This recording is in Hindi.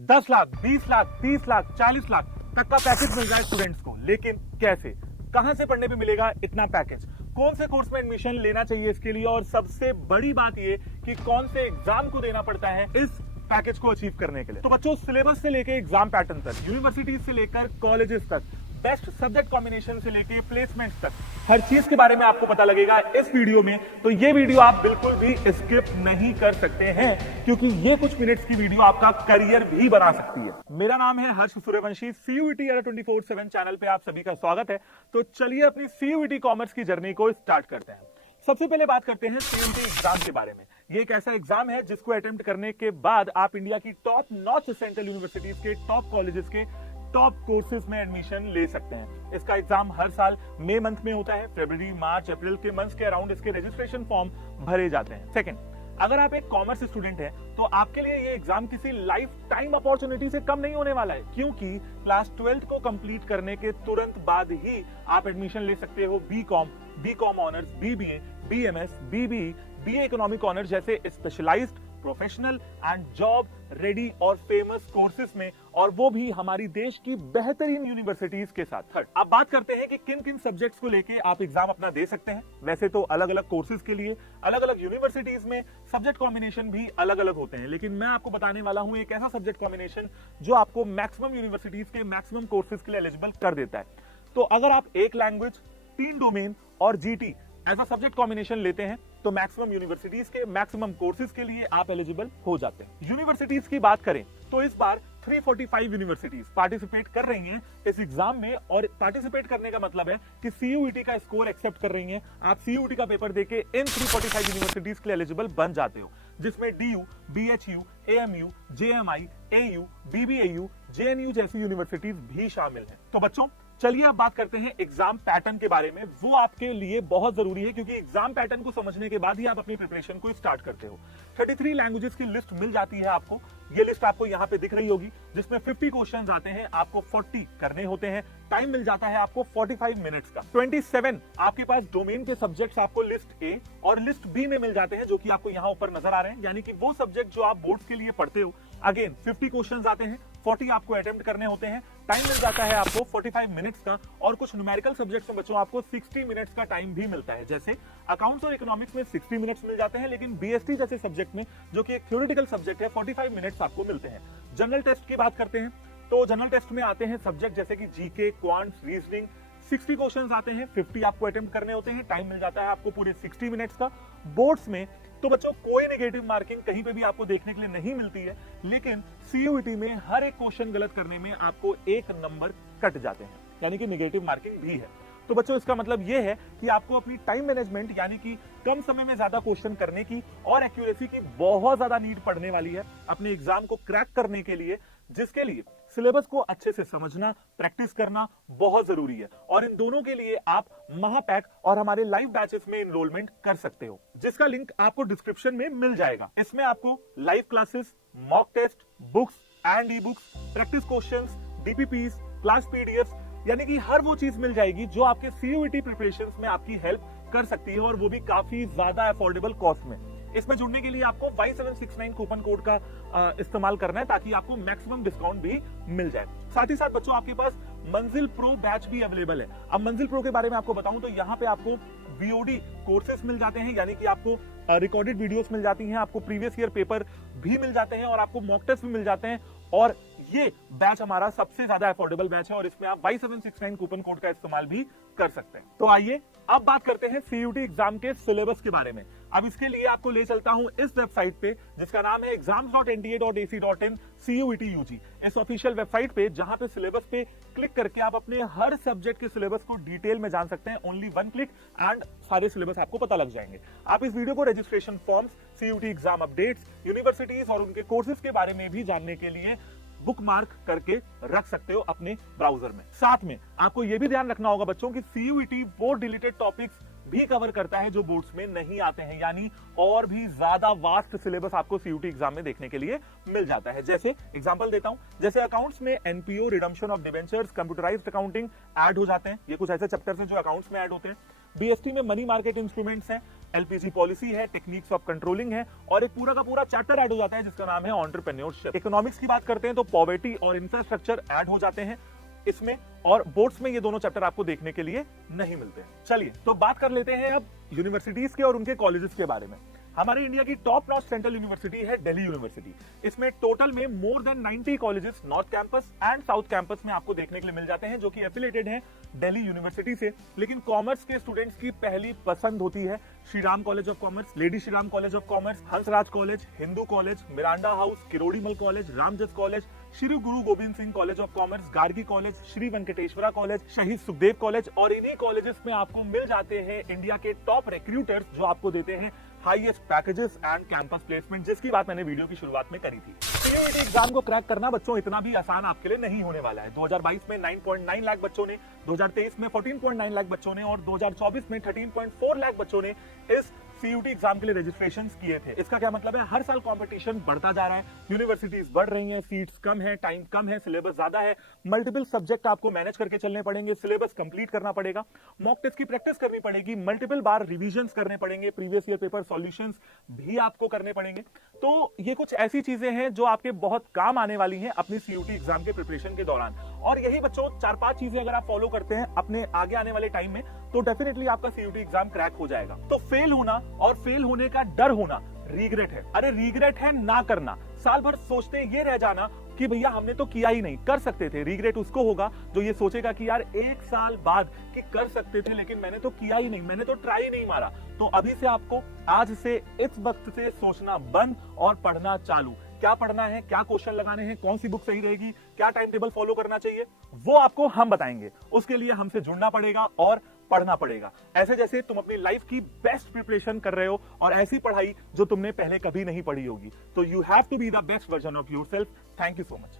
10 लाख, 20 लाख, 30 लाख, 40 लाख तक का पैकेज मिल रहा है स्टूडेंट्स को। लेकिन कैसे, कहां से पढ़ने पे मिलेगा इतना पैकेज, कौन से कोर्स में एडमिशन लेना चाहिए इसके लिए, और सबसे बड़ी बात ये कि कौन से एग्जाम को देना पड़ता है इस पैकेज को अचीव करने के लिए। तो बच्चों, सिलेबस से लेकर एग्जाम पैटर्न तक, यूनिवर्सिटीज से लेकर कॉलेजेस तक, बेस्ट सब्जेक्ट कॉम्बिनेशन से लेके प्लेसमेंट तक, हर चीज के बारे में आपको पता लगेगा इस वीडियो में। तो ये वीडियो आप बिल्कुल भी स्किप नहीं कर सकते हैं, क्योंकि ये कुछ मिनट्स की वीडियो आपका करियर भी बना सकती है। मेरा नाम है हर्ष सूर्यवंशी, CUET Era 24/7 चैनल पे आप सभी का स्वागत है। तो चलिए अपनी CUET कॉमर्स की जर्नी को स्टार्ट करते हैं। सबसे पहले बात करते हैं CUET एग्जाम के बारे में। ये एक ऐसा एग्जाम है जिसको अटेम्प्ट करने के बाद आप इंडिया की टॉप नॉच सेंट्रल यूनिवर्सिटीज के टॉप कॉलेजेस के टॉप कोर्सेज में एडमिशन ले सकते हैं। इसका एग्जाम हर साल मई मंथ में होता है। फरवरी, मार्च, अप्रैल के मंथ्स के अराउंड इसके रजिस्ट्रेशन फॉर्म भरे जाते हैं। सेकंड, अगर आप एक कॉमर्स स्टूडेंट हैं तो आपके लिए ये एग्जाम किसी लाइफ टाइम अपॉर्चुनिटी से कम नहीं होने वाला है, क्योंकि क्लास 12th को कंप्लीट करने के तुरंत बाद ही आप एडमिशन ले सकते हो B Com honours, BBA, BMS, BBE, BA economic honours जैसे specialised, professional and job ready और फेमस कोर्सेज में, और वो भी हमारी देश की बेहतरीन यूनिवर्सिटीज के साथ। थर्ड, अब बात करते हैं कि किन किन सब्जेक्ट्स को लेके आप एग्जाम अपना दे सकते हैं। वैसे तो अलग अलग कोर्सेज के लिए अलग अलग यूनिवर्सिटीज में सब्जेक्ट कॉम्बिनेशन भी अलग अलग होते हैं, लेकिन मैं आपको बताने वाला हूं एक ऐसा सब्जेक्ट कॉम्बिनेशन जो आपको मैक्सिमम यूनिवर्सिटीज के मैक्सिमम कोर्सेज के लिए एलिजिबल कर देता है। तो अगर आप एक लैंग्वेज, 3 डोमेन और GT ऐसा सब्जेक्ट कॉम्बिनेशन लेते हैं तो मैक्सिमम यूनिवर्सिटीज के मैक्सिमम कोर्सेज के लिए आप एलिजिबल हो जाते हैं। यूनिवर्सिटीज की बात करें तो इस बार 345 यूनिवर्सिटीज पार्टिसिपेट कर रही हैं इस एग्जाम में, और पार्टिसिपेट करने का मतलब है कि CUET का स्कोर एक्सेप्ट कर रही हैं। आप CUET का पेपर देके इन 345 यूनिवर्सिटीज के लिए एलिजिबल बन जाते हो, जिसमें DU, BHU, AMU, JMI, AU, BBAU, JNU जैसी यूनिवर्सिटीज भी शामिल हैं। तो बच्चों, चलिए अब बात करते हैं एग्जाम पैटर्न के बारे में। वो आपके लिए बहुत जरूरी है, क्योंकि एग्जाम पैटर्न को समझने के बाद ही आप अपनी प्रिपरेशन को स्टार्ट करते हो। 33 लैंग्वेजेस की लिस्ट मिल जाती है आपको। ये लिस्ट आपको यहाँ पे दिख रही होगी, जिसमें 50 क्वेश्चंस आते हैं, आपको 40 करने होते हैं। टाइम मिल जाता है आपको 45 मिनट्स का। 27 आपके पास डोमेन के सब्जेक्ट्स आपको लिस्ट A और लिस्ट B में मिल जाते हैं, जो कि आपको यहाँ ऊपर नजर आ रहे हैं, यानी कि वो सब्जेक्ट जो आप बोर्ड्स के लिए पढ़ते हो। अगेन 50 क्वेश्चंस आते हैं, 40 आपको अटेम्प्ट करने होते हैं। टाइम मिल जाता है आपको 45 मिनट्स का, और कुछ न्यूमेरिकल सब्जेक्ट्स में बच्चों आपको 60 मिनट्स का टाइम भी मिलता है। जैसे अकाउंट्स और इकोनॉमिक्स में 60 मिनट्स मिल जाते हैं, लेकिन BST जैसे सब्जेक्ट में, जो कि एक थ्योरेटिकल सब्जेक्ट है, 45 मिनट्स आपको मिलते हैं। जनरल टेस्ट की बात करते हैं तो जनरल टेस्ट में आते हैं सब्जेक्ट जैसे कि GK, क्वांट्स, रीजनिंग। 60 क्वेश्चंस आते हैं, 50 आपको अटेम्प्ट करने होते हैं। टाइम मिल जाता है आपको पूरे 60 मिनट्स का। बोर्ड्स में तो बच्चों कोई नेगेटिव मार्किंग कहीं पे भी आपको देखने के लिए नहीं मिलती है, लेकिन CUET में हर एक क्वेश्चन गलत करने में आपको 1 नंबर कट जाते हैं, यानी कि नेगेटिव मार्किंग भी है। तो बच्चों, इसका मतलब यह है कि आपको अपनी टाइम मैनेजमेंट, यानी कि कम समय में ज्यादा क्वेश्चन करने की और एक्यूरेसी की बहुत ज्यादा नीड पड़ने वाली है अपने एग्जाम को क्रैक करने के लिए, जिसके लिए सिलेबस को अच्छे से समझना, प्रैक्टिस करना बहुत जरूरी है। और इन दोनों के लिए आप महापैक और हमारे लाइव बैचेस में एनरोलमेंट कर सकते हो, जिसका लिंक आपको डिस्क्रिप्शन में मिल जाएगा। इसमें आपको live classes, mock test, books and e books, practice questions, DPPs, class PDFs, यानी कि हर वो चीज मिल जाएगी जो आपके CUET प्रिपरेशंस में आपकी हेल्प कर सकती है, और वो भी काफी ज्यादा अफोर्डेबल कॉस्ट में। इसमें जुड़ने के लिए आपको Y769 कूपन कोड का इस्तेमाल करना है, ताकि आपको मैक्सिमम डिस्काउंट भी मिल जाए। साथ ही साथ बच्चों, आपके पास मंजिल प्रो बैच भी अवेलेबल है। अब मंजिल प्रो के बारे में आपको बताऊं तो यहाँ पे आपको VOD कोर्सेज मिल जाते हैं, यानी कि आपको रिकॉर्डेड वीडियोस मिल जाती हैं, आपको प्रीवियस ईयर पेपर भी मिल जाते हैं, और आपको मॉक टेस्ट भी मिल जाते हैं। और ये बैच हमारा सबसे ज्यादा अफोर्डेबल बैच है, और इसमें आप Y769 कूपन कोड का इस्तेमाल भी कर सकते हैं। तो आइए अब बात करते हैं CUET एग्जाम के सिलेबस के बारे में। अब इसके लिए आपको ले चलता हूं इस वेबसाइट पे, जिसका नाम है exams.nta.ac.in CUET UG। इस ऑफिशियल वेबसाइट पे, जहां पे सिलेबस पे क्लिक करके आप अपने हर सब्जेक्ट के सिलेबस को डिटेल में जान सकते हैं। ओनली 1 क्लिक एंड सारे सिलेबस आपको पता लग जाएंगे। आप इस वीडियो को registration forms, CUET exam updates, universities और उनके कोर्सेज के बारे में भी जानने के लिए बुकमार्क करके रख सकते हो अपने ब्राउजर में। साथ में आपको यह भी ध्यान रखना होगा बच्चों कि CUET वो डिलीटेड टॉपिक्स भी कवर करता है जो बोर्ड्स में नहीं आते हैं, यानी और भी ज्यादा वास्ट सिलेबस आपको CUET एग्जाम में देखने के लिए मिल जाता है। जैसे एग्जांपल देता हूं, जैसे अकाउंट्स में NPO, redemption of debentures, computerised accounting add हो जाते हैं। ये कुछ ऐसे चैप्टर्स हैं जो अकाउंट्स में ऐड होते हैं। BST में मनी मार्केट इंस्ट्रूमेंट्स हैं, एलपीजी पॉलिसी है, टेक्निक्स ऑफ कंट्रोलिंग है और एक पूरा का पूरा चैप्टर ऐड हो जाता है जिसका नाम है एंटरप्रेन्योरशिप। इकोनॉमिक्स की बात करते हैं तो पॉवर्टी और इंफ्रास्ट्रक्चर ऐड हो जाते हैं इसमें, और बोर्ड्स में ये दोनों चैप्टर आपको देखने के लिए नहीं मिलते। चलिए तो बात कर लेते हैं अब यूनिवर्सिटीज के और उनके कॉलेजेस के बारे में। हमारे इंडिया की टॉप नॉच सेंट्रल यूनिवर्सिटी है दिल्ली यूनिवर्सिटी। इसमें टोटल में more than 90 colleges north campus and south campus में आपको देखने के लिए मिल जाते हैं जो कि एफिलिएटेड हैं दिल्ली यूनिवर्सिटी से। लेकिन कॉमर्स के स्टूडेंट्स की पहली पसंद होती है Shri Ram college of commerce, lady Shri Ram college of commerce, Hansraj college, Hindu college, Miranda house, Kirori Mal college, Ramjas college, Shri Guru Gobind Singh college of commerce, Gargi college, Shri Venkateswara college, Shaheed Sukhdev college. और इन्हीं कॉलेजेस में आपको मिल जाते हैं इंडिया के टॉप रिक्रूटर्स जो आपको देते हैं highest packages and campus placement, जिसकी बात मैंने वीडियो की शुरुआत में करी थी। सीयूईटी एग्जाम को क्रैक करना बच्चों इतना भी आसान आपके लिए नहीं होने वाला है। 2022 में 9.9 लाख बच्चों ने, 2023 में 14.9 लाख बच्चों ने और 2024 में 13.4 लाख बच्चों ने इस सीयूटी एग्जाम के लिए रजिस्ट्रेशन किए थे। इसका क्या मतलब है, हर साल कंपटीशन बढ़ता जा रहा है, यूनिवर्सिटीज बढ़ रही हैं, सीट्स कम है, टाइम कम है, सिलेबस ज्यादा है, मल्टीपल सब्जेक्ट आपको मैनेज करके चलने पड़ेंगे, सिलेबस कंप्लीट करना पड़ेगा, मॉक टेस्ट की प्रैक्टिस करनी पड़ेगी, मल्टीपल बार रिविजन्स करने पड़ेंगे, प्रीवियस ईयर पेपर सॉल्यूशंस भी आपको करने पड़ेंगे। तो ये कुछ ऐसी चीजें हैं जो आपके बहुत काम आने वाली हैं अपनी सीयूटी एग्जाम के प्रिपरेशन के दौरान। और यही बच्चों 4-5 चीजें अगर आप फॉलो करते हैं अपने आगे आने वाले टाइम में तो डेफिनेटली आपका सीयूटी एग्जाम क्रैक हो जाएगा। तो फेल होना और फेल होने का डर होना रिग्रेट है। अरे रिग्रेट है ना करना, साल भर सोचते ये रह जाना कि भैया हमने तो किया ही नहीं, कर सकते थे। रिग्रेट उसको होगा जो ये सोचेगा कि यार एक साल बाद कि कर सकते थे लेकिन मैंने तो किया ही नहीं, मैंने तो ट्राई नहीं मारा। तो अभी से आपको आज से इस वक्त से सोचना बंद और पढ़ना चालू। क्या पढ़ना है, क्या क्वेश्चन लगाने हैं, कौन सी बुक सही रहेगी, क्या टाइम टेबल फॉलो करना चाहिए, वो आपको हम बताएंगे। उसके लिए हमसे जुड़ना पड़ेगा और पढ़ना पड़ेगा, ऐसे जैसे तुम अपनी लाइफ की बेस्ट प्रिपरेशन कर रहे हो और ऐसी पढ़ाई जो तुमने पहले कभी नहीं पढ़ी होगी। तो you have to be the best version of yourself. Thank you so much.